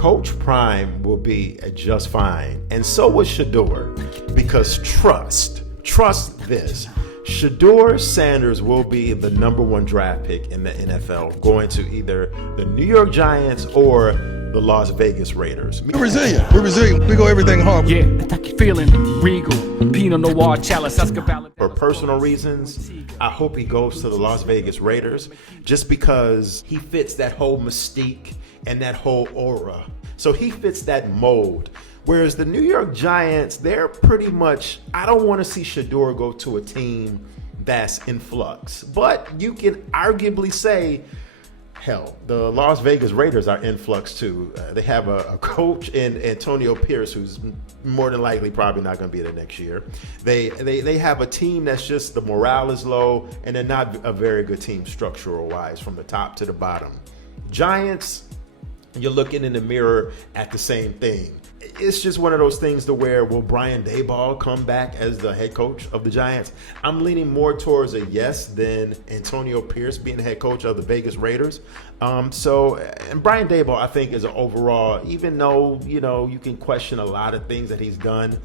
Coach Prime will be just fine. And so will Shedeur. Because trust this. Shedeur Sanders will be the number 1 draft pick in the NFL, going to either the New York Giants or the Las Vegas Raiders. We're resilient. We go everything hard. Yeah, feeling regal. Pinot Noir, chalice, Escabal. For personal reasons, I hope he goes to the Las Vegas Raiders just because he fits that whole mystique and that whole aura. So he fits that mold. Whereas the New York Giants, they're pretty much, I don't want to see Shedeur go to a team that's in flux. But you can arguably say, hell, the Las Vegas Raiders are in flux too. They have a coach in Antonio Pierce who's more than likely probably not going to be there next year. They have a team that's just, the morale is low, and they're not a very good team structural-wise from the top to the bottom. Giants, you're looking in the mirror at the same thing. It's just one of those things to where, will Brian Daboll come back as the head coach of the Giants? I'm leaning more towards a yes than Antonio Pierce being the head coach of the Vegas Raiders. And Brian Daboll, I think, is an overall, even though, you can question a lot of things that he's done,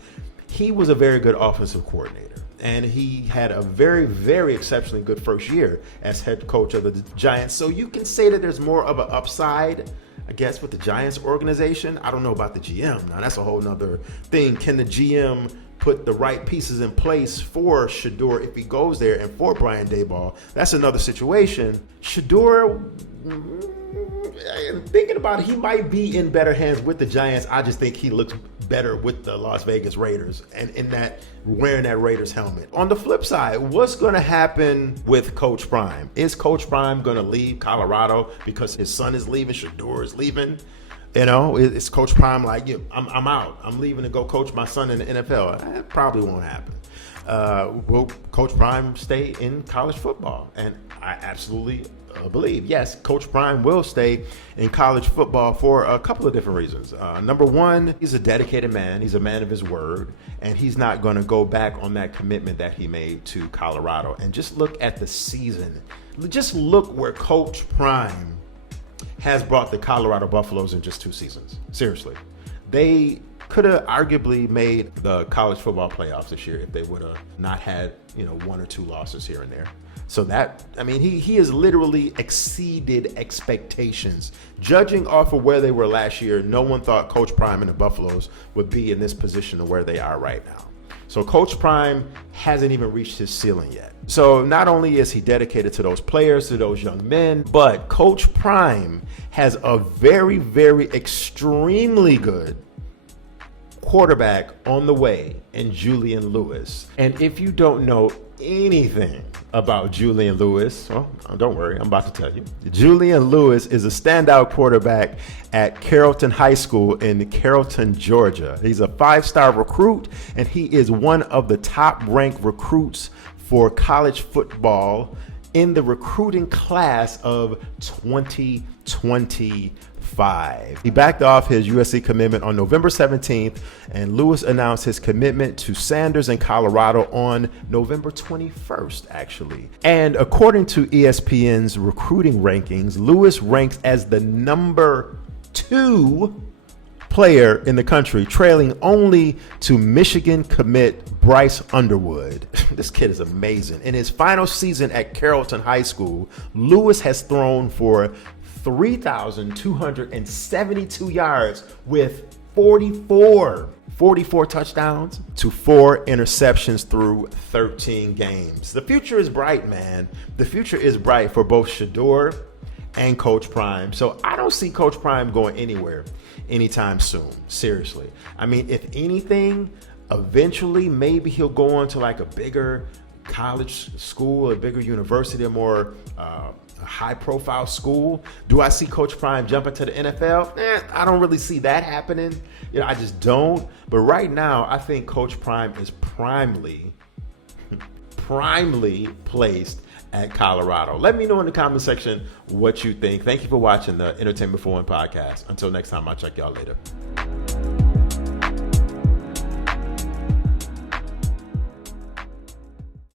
he was a very good offensive coordinator. And he had a very, very exceptionally good first year as head coach of the Giants. So you can say that there's more of an upside, I guess, with the Giants organization. I don't know about the GM. Now, that's a whole nother thing. Can the GM put the right pieces in place for Shedeur if he goes there, and for Brian Daboll? That's another situation. Shedeur, thinking about it, he might be in better hands with the Giants. I just think he looks better with the Las Vegas Raiders and wearing that Raiders helmet. On the flip side, what's going to happen with Coach Prime? Is Coach Prime going to leave Colorado because his son is leaving, Shedeur is leaving? Is Coach Prime like, I'm out. I'm leaving to go coach my son in the NFL? That probably won't happen. Will Coach Prime stay in college football? And I absolutely believe, yes, Coach Prime will stay in college football for a couple of different reasons. Number one, he's a dedicated man. He's a man of his word, and he's not going to go back on that commitment that he made to Colorado. And just look at the season. Just look where Coach Prime has brought the Colorado Buffaloes in just 2 seasons. Seriously. They could have arguably made the college football playoffs this year if they would have not had, 1 or 2 losses here and there. So he has literally exceeded expectations. Judging off of where they were last year, no one thought Coach Prime and the Buffaloes would be in this position of where they are right now. So Coach Prime hasn't even reached his ceiling yet. So not only is he dedicated to those players, to those young men, but Coach Prime has a very, very extremely good quarterback on the way in Julian Lewis. And if you don't know anything about Julian Lewis, well, don't worry, I'm about to tell you. Julian Lewis is a standout quarterback at Carrollton High School in Carrollton, Georgia. He's a 5-star recruit, and he is one of the top-ranked recruits for college football in the recruiting class of 2025. He backed off his USC commitment on November 17th, and Lewis announced his commitment to Sanders in Colorado on November 21st, actually. And according to ESPN's recruiting rankings, Lewis ranks as the number 2 player in the country, trailing only to Michigan commit Bryce Underwood. This kid is amazing. In his final season at Carrollton High School, Lewis has thrown for 3,272 yards with 44 touchdowns to 4 interceptions through 13 games. The future is bright, man. The future is bright for both Shedeur and Coach Prime. So I don't see Coach Prime going anywhere anytime soon. Seriously. I mean, if anything, eventually maybe he'll go on to like a bigger college school, a bigger university, a more a high-profile school. Do I see Coach Prime jumping to the NFL? I don't really see that happening. I just don't. But right now, I think Coach Prime is primely placed at Colorado. Let me know in the comment section what you think. Thank you for watching the Entertainment for One podcast. Until next time, I'll check y'all later.